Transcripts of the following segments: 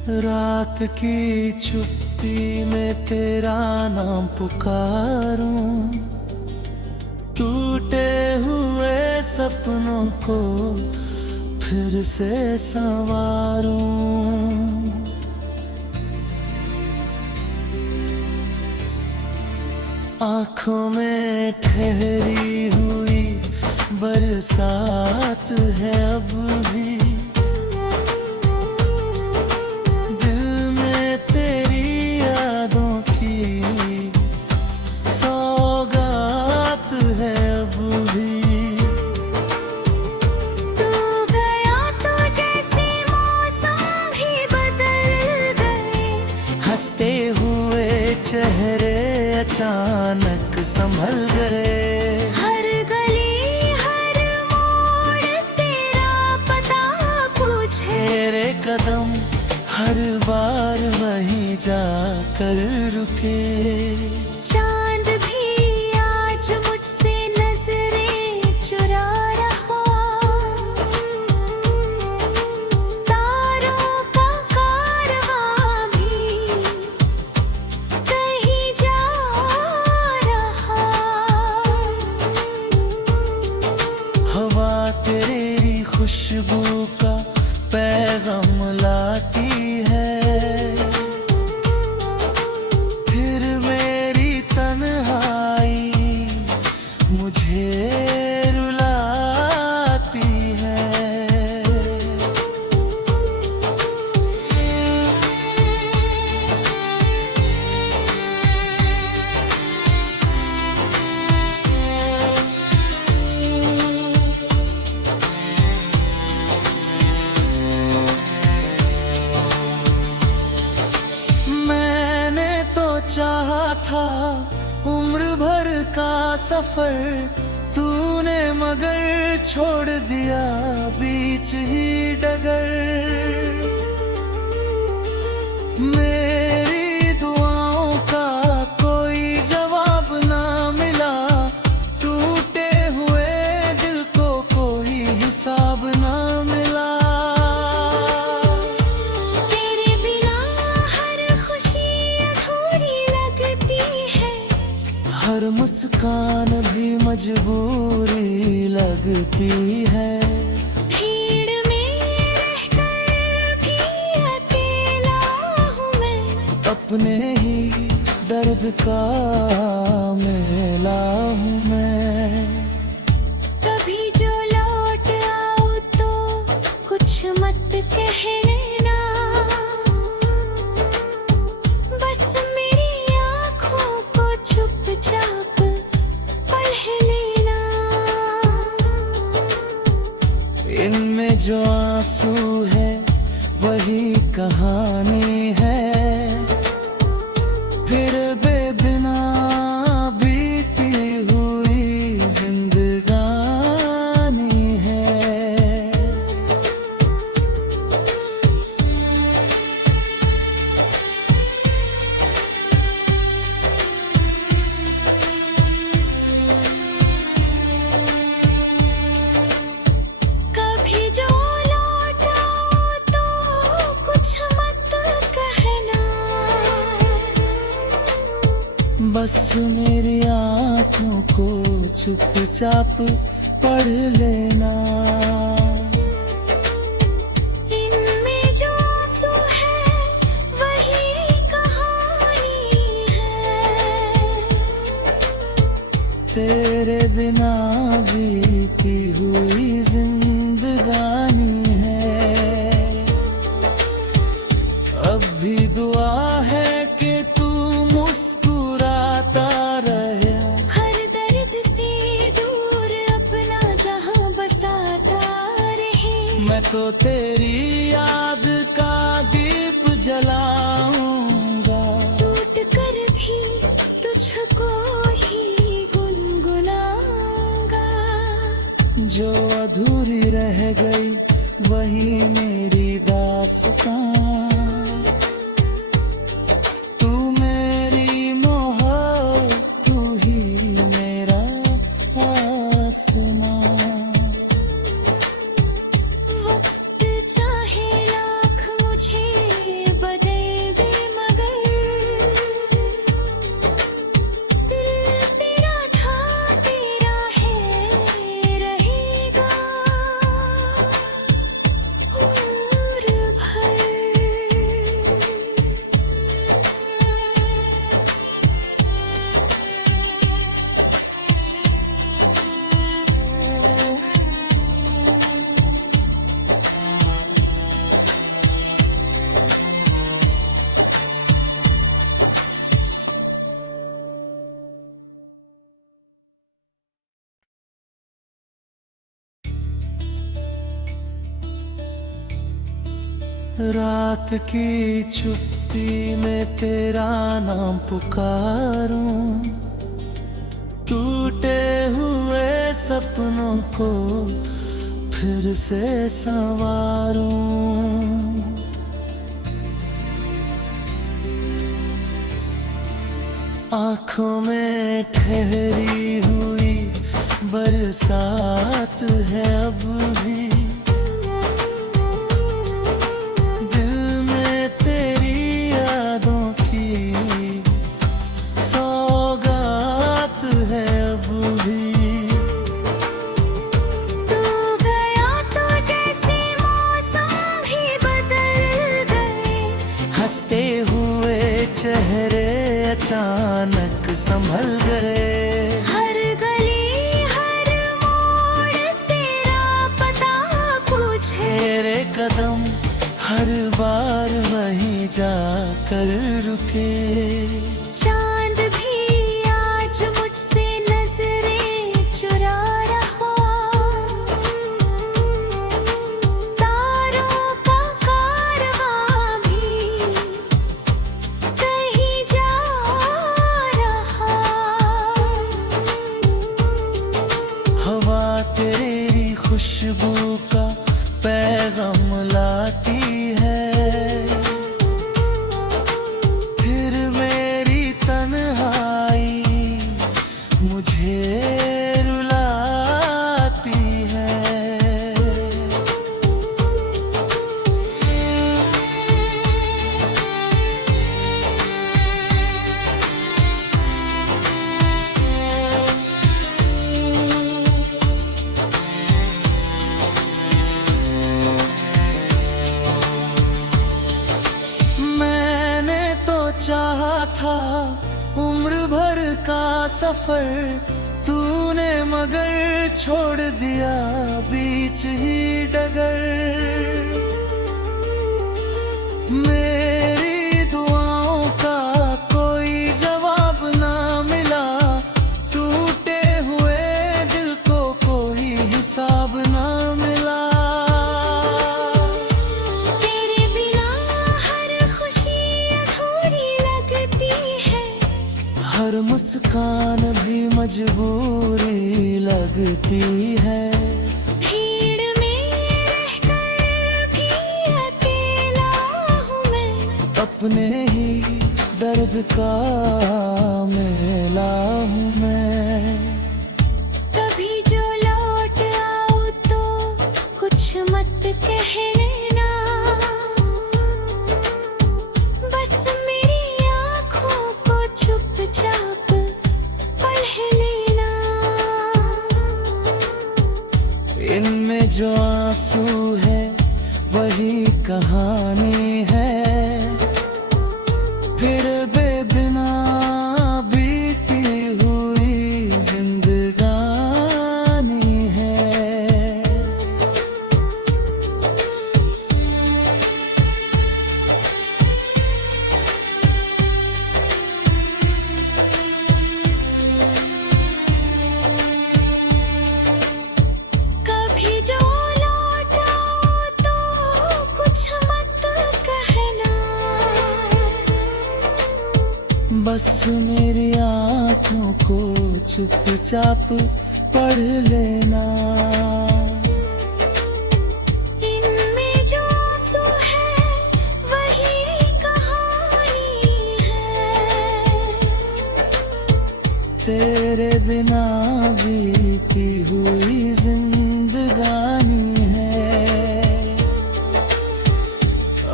रात की चुप्पी में तेरा नाम पुकारूं, टूटे हुए सपनों को फिर से संवारूं। आँखों में ठहरी हुई बरसात है अब भी, हंसते हुए चेहरे अचानक संभल गए। हर गली हर मोड़ तेरा पता पूछे, तेरे कदम हर बार वहीं जाकर रुके। चांद भी आज मुझसे नजरें चुरा रहा, तारों का कारवां भी कहीं जा रहा। हवा तेरी खुशबू का पैगाम लाती है, फिर मेरी तन्हाई मुझे रुलाती है। चाहा था उम्र भर का सफर तूने मगर छोड़ दिया बीच ही डगर। मेरी दुआओं का कोई जवाब ना मिला, टूटे हुए दिल को कोई हिसाब ना मिला। हर मुस्कान भी मजबूरी लगती है, भीड़ में रहकर भी अकेला हूँ मैं, अपने ही दर्द का मेला हूँ मैं। कभी जो लौट आओ तो कुछ मत कहना, बस मेरी आँखों को चुपचाप पढ़ लेना। इनमें जो आंसू है वही कहानी है, फिर बेबिना बीती हुई जिंदगानी है। कभी जो लौट आओ तो कुछ मत कहना, बस मेरी आँखों को चुपचाप पढ़ लेना। इनमें जो आंसू है वही कहानी है, तेरे बिना बीती हुई जिंदगानी है। अब भी दुआ है कि तू मुस्कुराता रहे, हर दर्द से दूर अपना जहां बसाता रहे। मैं तो तेरी याद का दीप जलाऊंगा, टूट कर भी तुझको ही गुनगुनाऊंगा। जो अधूरी रह गई वही मेरी दास्तां। तू मेरी मोहब्बत, तू ही मेरा आसमां। वक्त चाहे लाख मुझे रात की चुप्पी में तेरा नाम पुकारूं, टूटे हुए सपनों को फिर से संवारूं। आँखों में ठहरी हुई बरसात है अब भी, दिल में तेरी यादों की सौगात है अब भी। तू गया तो जैसे मौसम भी बदल गए, हंसते हुए चेहरे अचानक संभल गए। हर गली हर मोड़ तेरा पता पूछे, तेरे कदम हर बार वहीं जाकर रुके। चांद भी आज मुझसे नजरें चुरा रहा, तारों का कारवां भी कहीं जा रहा। हवा तेरी खुशबू का पैगाम लाती है, फिर मेरी तन्हाई मुझे रुलाती है। मैंने तो चाहा था उम्र भर का सफर, तूने मगर छोड़ दिया बीच ही डगर। मेरी दुआओं का कोई जवाब ना मिला, टूटे हुए दिल को कोई हिसाब ना मिला। तेरे बिना हर खुशी अधूरी लगती है, हर मुस्कान भी मजबूरी लगती है। भीड़ में रहकर भी अकेला हूँ मैं, अपने ही दर्द का मेला हूँ मैं। कभी जो लौट आऊँ तो कुछ मत कहना, बस मेरी आँखों को चुपचाप पढ़ लेना। इनमें जो आंसू है वही कहानी है, फिर बेबिना बीती हुई जिंदगानी है। कभी जो लौट आऊँ तो कुछ मत कहना, बस मेरी आँखों को चुपचाप पढ़ लेना। इनमें जो आंसू है वही कहानी है, तेरे बिना बीती हुई जिंदगानी है।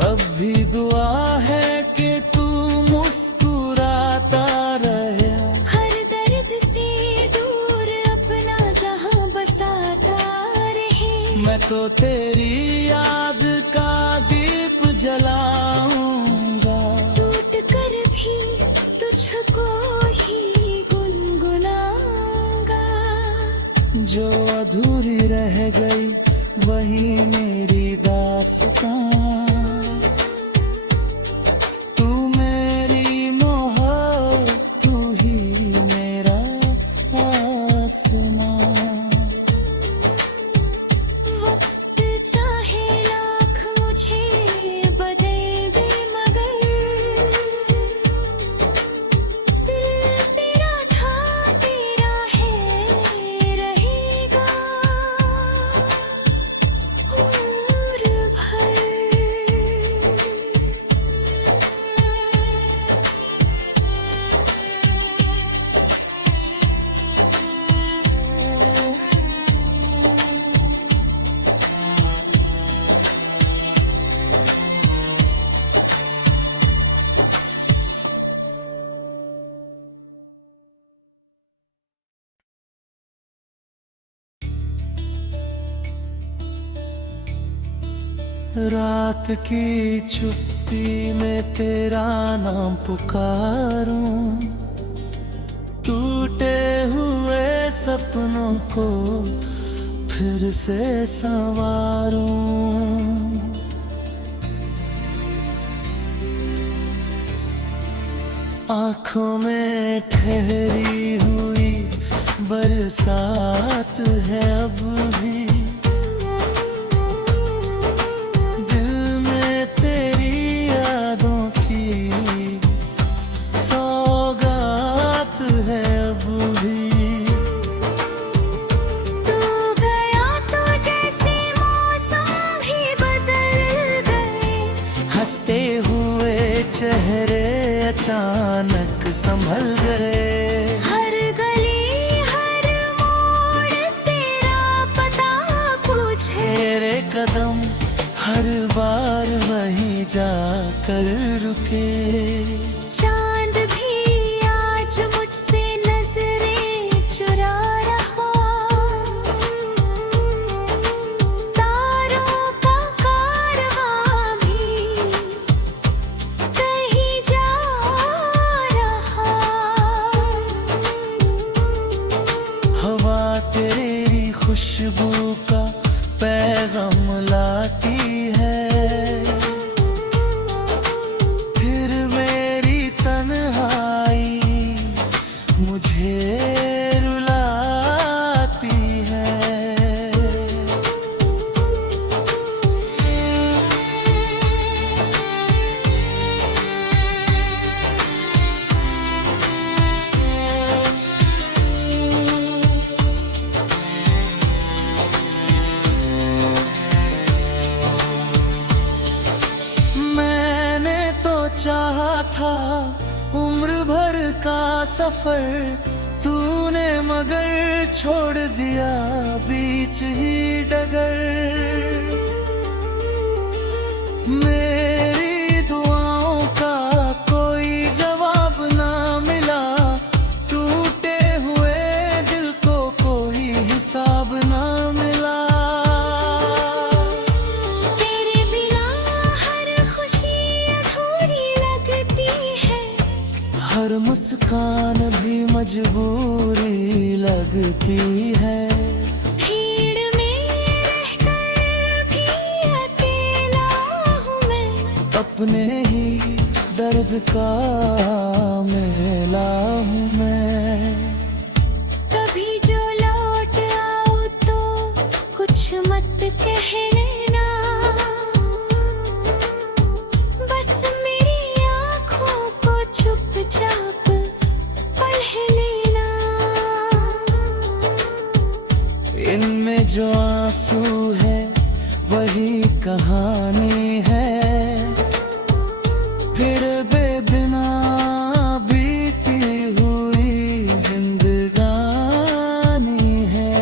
अब भी दुआ है कि तू मुस्कुराता रहे, हर दर्द से दूर अपना जहां बसाता रहे। मैं तो तेरी याद का दीप जलाऊंगा, टूट कर भी तुझको ही गुनगुनाऊंगा। जो अधूरी रह गई वही मेरी दास्तां। तू मेरी मोहब्बत, तू ही मेरा आसमां। वक्त चाहे लाख मुझे रात की चुप्पी में तेरा नाम पुकारूं, टूटे हुए सपनों को फिर से संवारूं। आँखों में ठहरी हुई बरसात है अब भी, दिल में तेरी यादों की सौगात है अब भी। तू गया तो जैसे मौसम भी बदल गए, हंसते हुए चेहरे अचानक संभल गए। हर गली हर मोड़ तेरा पता पूछे, तेरे कदम हर बार वहीं जाकर रुके। चांद भी आज मुझसे नजरें चुरा रहा, तारों का कारवां भी कहीं जा रहा। हवा तेरी खुशबू का पैगाम लाती है, फिर मेरी तन्हाई मुझे रुलाती है। मैंने तो चाहा था उम्र भर का सफर, तूने मगर छोड़ दिया बीच ही डगर। मेरी दुआओं का कोई जवाब ना मिला, टूटे हुए दिल को कोई हिसाब ना मिला। तेरे बिना हर खुशी अधूरी लगती है, हर मुस्कान भी मजबूरी लगती है। भीड़ में रहकर भी अकेला हूँ मैं, अपने ही दर्द का मेला हूँ मैं। कभी जो लौट आओ तो कुछ मत कहना, बस मेरी आँखों को चुपचाप पढ़ लेना। इनमें जो आंसू है वही कहानी है, फिर बेबिना बीती हुई जिंदगानी है।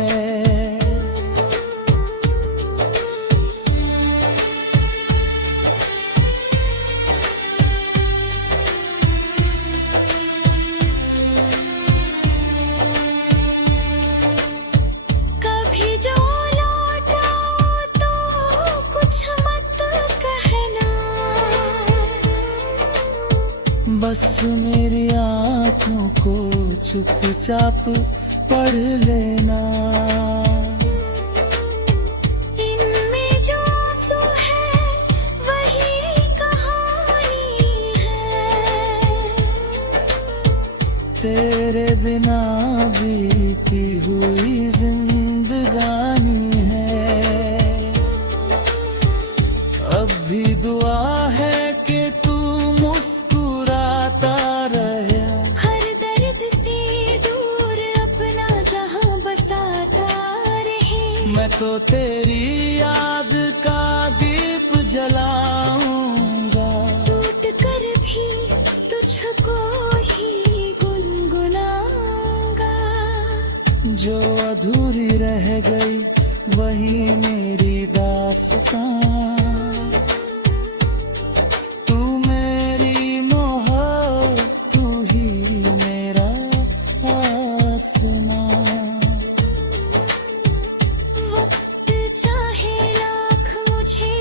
कभी जो लौट आओ तो कुछ मत कहना, बस मेरी आँखों को चुपचाप पढ़ लेना। इनमें जो आंसू है वही कहानी है, तेरे बिना बीती हुई जिंदगानी है। अब भी दुआ है कि तू मुस्कुराता रहे, हर दर्द से दूर अपना जहां बसाता रहे। मैं तो तेरी याद का दीप जलाऊंगा, टूट कर भी तुझको ही गुनगुनाऊंगा। जो अधूरी रह गई वही मेरी दास्तां। तू मेरी मोहब्बत, तू ही मेरा आसमां। वक्त चाहे लाख मुझे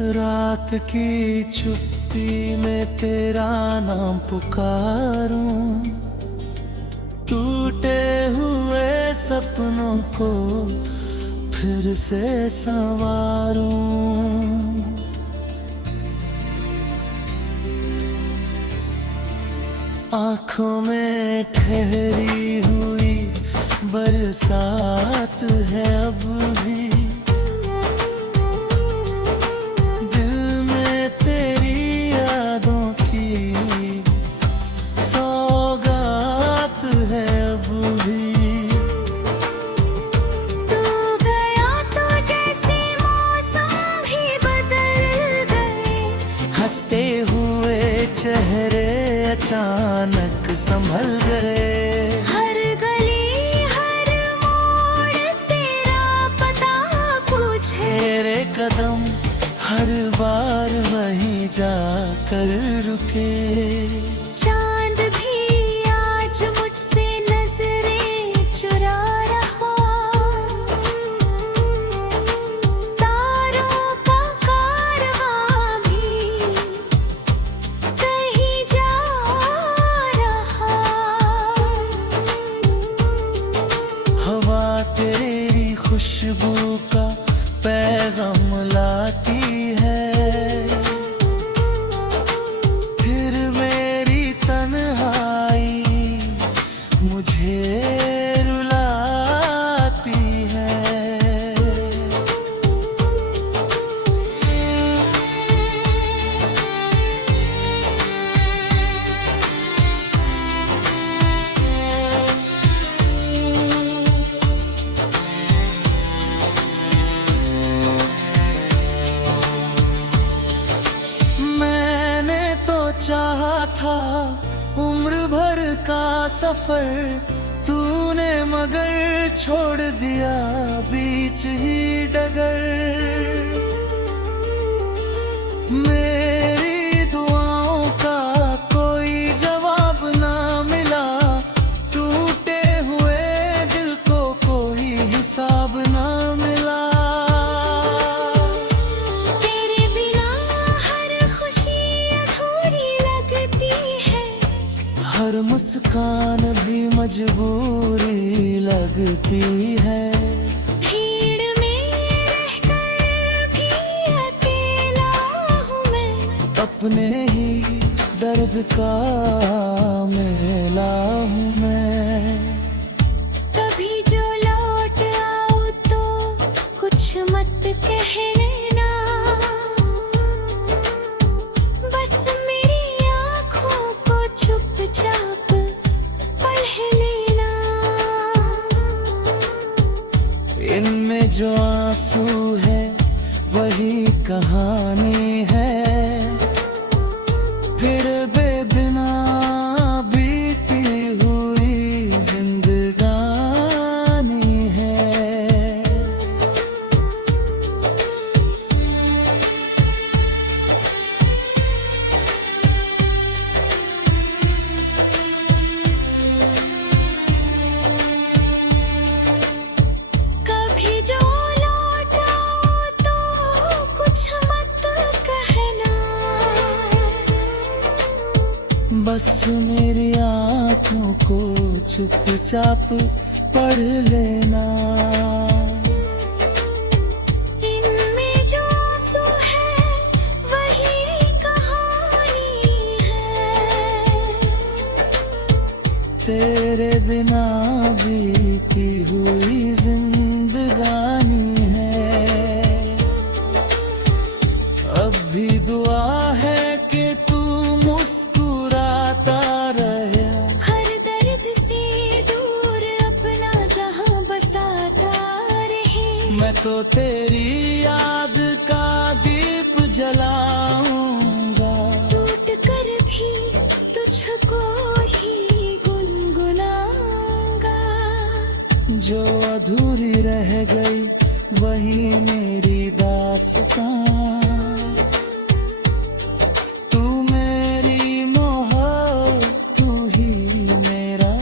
रात की चुप्पी में तेरा नाम पुकारूं, टूटे हुए सपनों को फिर से संवारूं। आँखों में ठहरी हुई बरसात है अब भी, दिल में तेरी यादों की सौगात है अब भी। तू गया तो जैसे मौसम भी बदल गए, हंसते हुए चेहरे अचानक संभल गए। हर गली हर मोड़ तेरा पता पूछे, तेरे कदम हर बार वहीं जाकर रुके। चांद भी आज मुझसे नजरें चुरा रहा, तारों का कारवां भी कहीं जा रहा। हवा तेरी खुशबू का पैगाम लाती है, फिर मेरी तन्हाई मुझे रुलाती है। मैंने तो चाहा था उम्र भर का सफर, तूने मगर छोड़ दिया बीच ही डगर। मेरी दुआओं का कोई जवाब ना मिला, टूटे हुए दिल को कोई हिसाब ना मिला। तेरे बिना हर खुशी अधूरी लगती है, हर मुस्कान भी मजबूरी लगती है। भीड़ में रहकर भी अकेला हूँ मैं, अपने ही दर्द का मेला हूँ मैं। कभी जो लौट आओ तो कुछ मत कहना, बस मेरी आँखों को चुपचाप पढ़ लेना। इनमें जो आंसू है वही कहानी है, फिर बेबिना बीती हुई जिंदगानी है। कभी जो लौट आओ तो कुछ मत कहना, बस मेरी आँखों को चुपचाप पढ़ लेना। इनमें जो आंसू है वही कहानी है, तेरे बिना बीती हुई जिंदगानी है। अब भी दुआ है कि तू मुस्कुराता रहे, हर दर्द से दूर अपना जहां बसाता रहे। मैं तो तेरी याद का दीप जलाऊंगा, टूट कर भी तुझको ही गुनगुनाऊंगा। जो अधूरी रह गई वही मेरी दास्तां। तू मेरी मोहब्बत, तू ही मेरा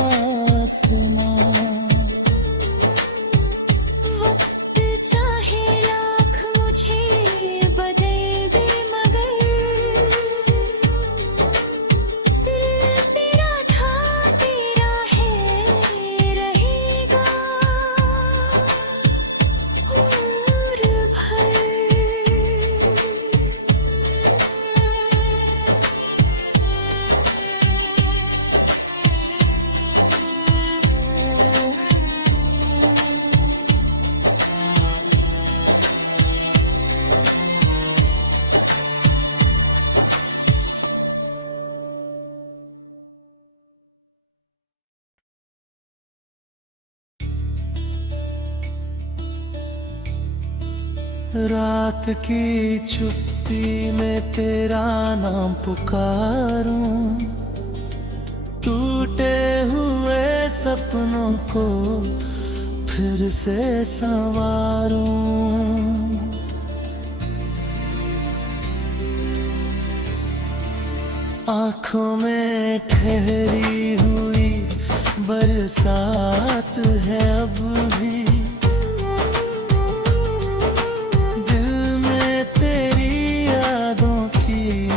आसमां। वक्त चाहे लाख मुझे रात की चुप्पी में तेरा नाम पुकारूं, टूटे हुए सपनों को फिर से संवारूं। आँखों में ठहरी हुई बरसात है अब भी, दिल में तेरी यादों की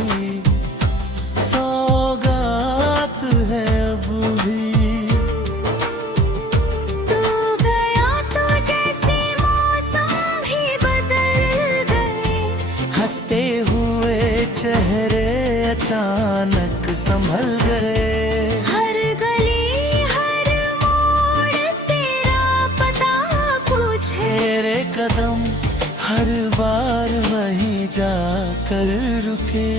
सौगात है अब भी। तू गया तो जैसे मौसम भी बदल गए, हंसते हुए चेहरे अचानक संभल गए। हर गली हर मोड़ तेरा पता पूछे, तेरे कदम हर बार वहीं जाकर रुके।